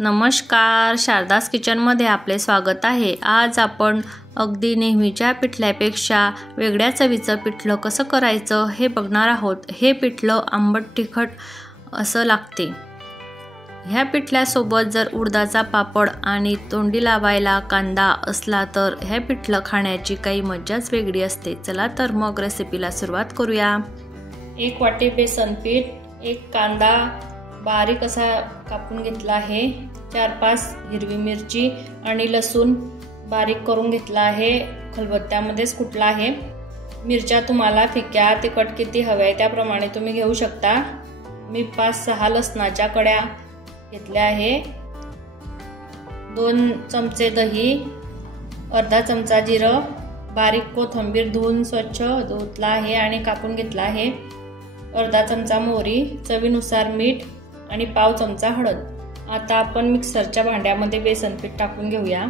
नमस्कार, शारदास किचनमध्ये आपले स्वागत आहे। आज आपण अगदी नेहमीच्या पिठल्यापेक्षा वेगळ्या चवीचं पिठलं कसं करायचं हे बघणार आहोत। हे पिठलं आंबट तिखट असं लागते। ह्या पिठल्यासोबत जर उडदाचा पापड आणि तोंडी लावायला कांदा असला तर हे पिठलं खाण्याची काही मज्जाच वेगळी असते। चला तर मग रेसिपीला सुरुवात करूया। 1 वाटी बेसन पीठ, 1 कांदा बारीक असा कापून घेतला आहे, 4-5 हिरवी मिरची आणि लसूण बारीक करून घेतला आहे, खलबत्त्यामध्येच कुटला आहे। मिरच्या तुम्हाला फिक्या तिखट किती हवे त्याप्रमाणे तुम्ही घेऊ शकता। मी 5-6 लसणाच्या कड्या घेतल्या आहे, 2 चमचे दही, अर्धा चमचा जिरं, बारीक कोथिंबीर धुवून स्वच्छ धुतला आहे आणि कापून घेतला आहे, अर्धा चमचा मोहरी, चवीनुसार मीठ आणि पाव चमचा हळद। आता आपण मिक्सरच्या भांड्यामध्ये बेसन पीठ टाकून घेऊया।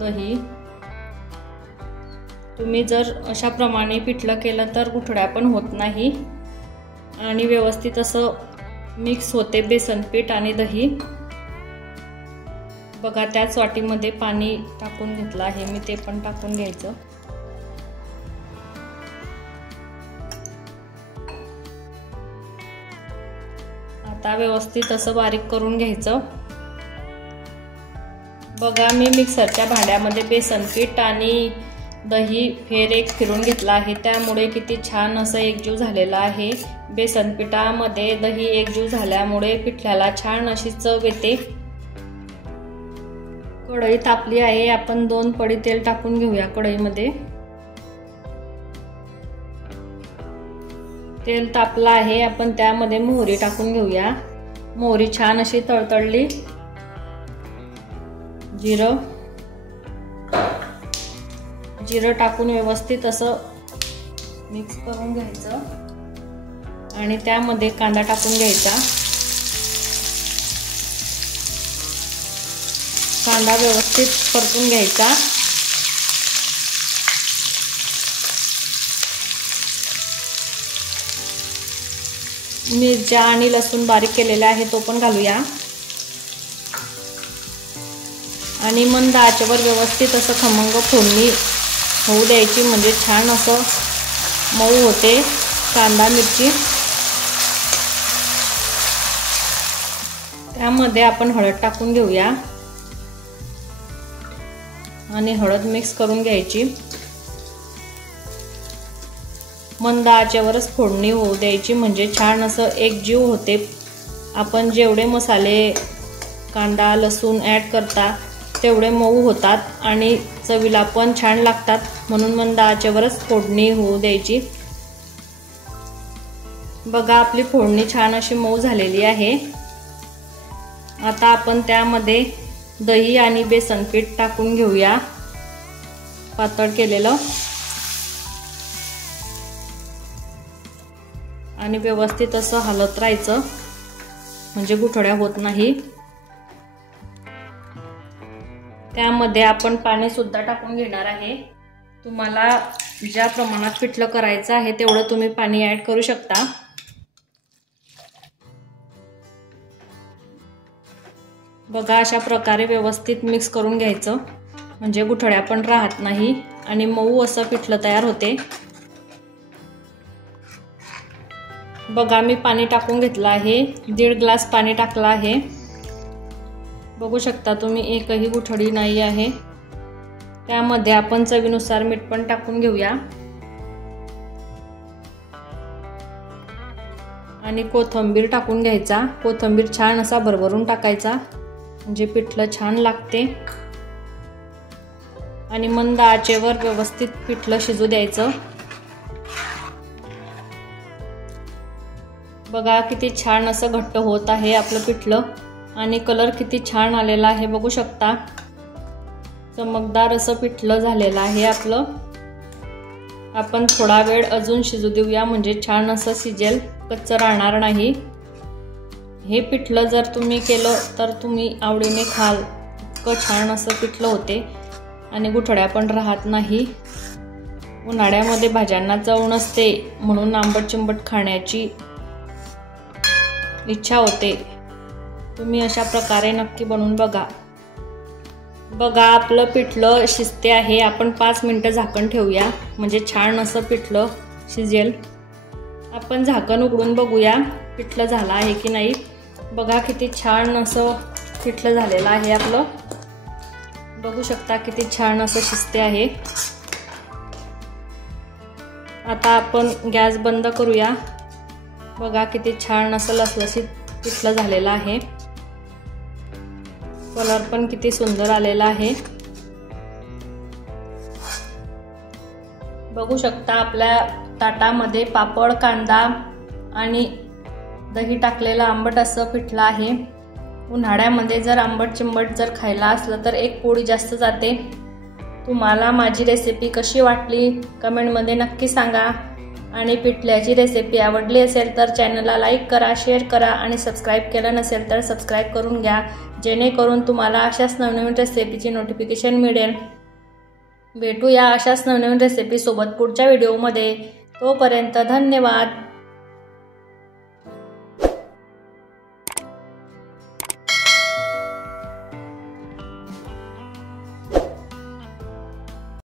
दही, तुम्ही जर अशा प्रमाणे पिठलं केलं तर गुठळ्या पण होत नाही आणि व्यवस्थित असं मिक्स होते बेसन पीठ आणि दही। बघा त्याच वाटीमध्ये पाणी टाकून घेतलं आहे मी, ते पण टाकून घ्यायचं। आता व्यवस्थित असं बारीक करून घ्यायचं। बघा मी मिक्सरच्या भांड्यामध्ये बेसन पीठ आणि दही एक फिरून घेतला आहे, त्यामुळे किती छान असं एकजीव झालेला आहे। बेसन पिठामध्ये दही एकजीव झाल्यामुळे पिठल्याला छान अशी चव येते। कढई तापली आहे, आपण 2 पडी तेल टाकून घेऊया कढईमध्ये। तेल तापलं आहे, आपण त्यामध्ये मोहरी टाकून घेऊया। मोहरी छान अशी तळतळली, जिरं टाकून व्यवस्थित असं मिक्स करून घ्यायचं आणि त्यामध्ये कांदा टाकून घ्यायचा। कांदा व्यवस्थित परतून घ्यायचा। मिरच्या आणि लसूण बारीक केलेला आहे तो पण घालूया आणि मंद आचेवर व्यवस्थित असं खमंग फोडणी होऊ द्यायची, म्हणजे छान असं मऊ होते कांदा मिरची। त्यामध्ये आपण हळद टाकून घेऊया आणि हळद मिक्स करून घ्यायची। मंद आचेवरच फोडणी होऊ द्यायची, म्हणजे छान असं एकजीव होते। आपण जेवढे मसाले कांदा लसूण ॲड करता तेवढे मऊ होतात आणि चवीला पण छान लागतात, म्हणून मंद आचेवरच फोडणी होऊ द्यायची। बघा आपली फोडणी छान अशी मऊ झालेली आहे। आता आपण त्यामध्ये दही आणि बेसन पीठ टाकून घेऊया पातळ केलेलं आणि व्यवस्थित असं हलत राहायचं, म्हणजे गुठळ्या होत नाही। त्यामध्ये आपण पाणी सुद्धा टाकून घेणार आहे। तुम्हाला ज्या प्रमाणात पिठलं करायचं आहे तेवढं तुम्ही पाणी ॲड करू शकता। बघा अशा प्रकारे व्यवस्थित मिक्स करून घ्यायचं, म्हणजे गुठळ्या पण राहत नाही आणि मऊ असं पिठलं तयार होते। बघा मी पाणी टाकून घेतलं आहे, 1.5 ग्लास पाणी टाकलं आहे। बघू शकता तुम्ही एकही गुठळी नाही आहे। त्यामध्ये आपण चवीनुसार मीठ पण टाकून घेऊया आणि कोथिंबीर टाकून घ्यायचा। कोथिंबीर छान असा भरभरून टाकायचा, म्हणजे पिठलं छान लागते आणि मंद आचेवर व्यवस्थित पिठलं शिजू द्यायचं। बघा किती छान असं घट्ट होत आहे आपलं पिठलं आणि कलर किती छान आलेला आहे, बघू शकता। चमकदार असं पिठलं झालेलं आहे आपलं। आपण थोडा वेळ अजून शिजू देऊया, म्हणजे छान असं शिजेल, कच्चं राहणार नाही। हे पिठलं जर तुम्ही केलं तर तुम्ही आवडीने खाल, इतकं छान असं पिठलं होते आणि गुठळ्या पण राहत नाही। उन्हाळ्यामध्ये भाज्यांना चव नसते, म्हणून आंबट चिंबट खाण्याची इच्छा होते। तुम्ही अशा प्रकारे नक्की बनवून बघा। बघा आपलं पिठलं शिजते आहे। आपण 5 मिनिटं झाकण ठेवूया, म्हणजे छान असं पिठलं शिजेल। आपण झाकण उघडून बघूया पिठलं झालं आहे की नाही। बघा किती छान असं पिठलं झालेलं आहे आपलं। बघू शकता किती छान असं शिजते आहे। आता आपण गॅस बंद करूया। बघा किती छान असं लसलसीत पिठलं झालेलं आहे। कलर पण किती सुंदर आलेला आहे। बघू शकता आपल्या ताटामध्ये पापड, कांदा आणि दही टाकलेलं आंबट असं पिठलं आहे। उन्हाळ्यामध्ये जर आंबट चिंबट जर खायला असलं तर एक पोळी जास्त जाते। तुम्हाला माझी रेसिपी कशी वाटली कमेंटमध्ये नक्की सांगा। आणि पिठल्याची रेसिपी आवडली असेल तर चॅनलला लाईक करा, शेअर करा आणि सबस्क्राईब केलं नसेल तर सबस्क्राईब करून घ्या, जेणेकरून तुम्हाला अशाच नवनवीन रेसिपीची नोटिफिकेशन मिळेल। भेटूया अशाच नवनवीन रेसिपी सोबत पुढच्या व्हिडिओमध्ये। तोपर्यंत धन्यवाद।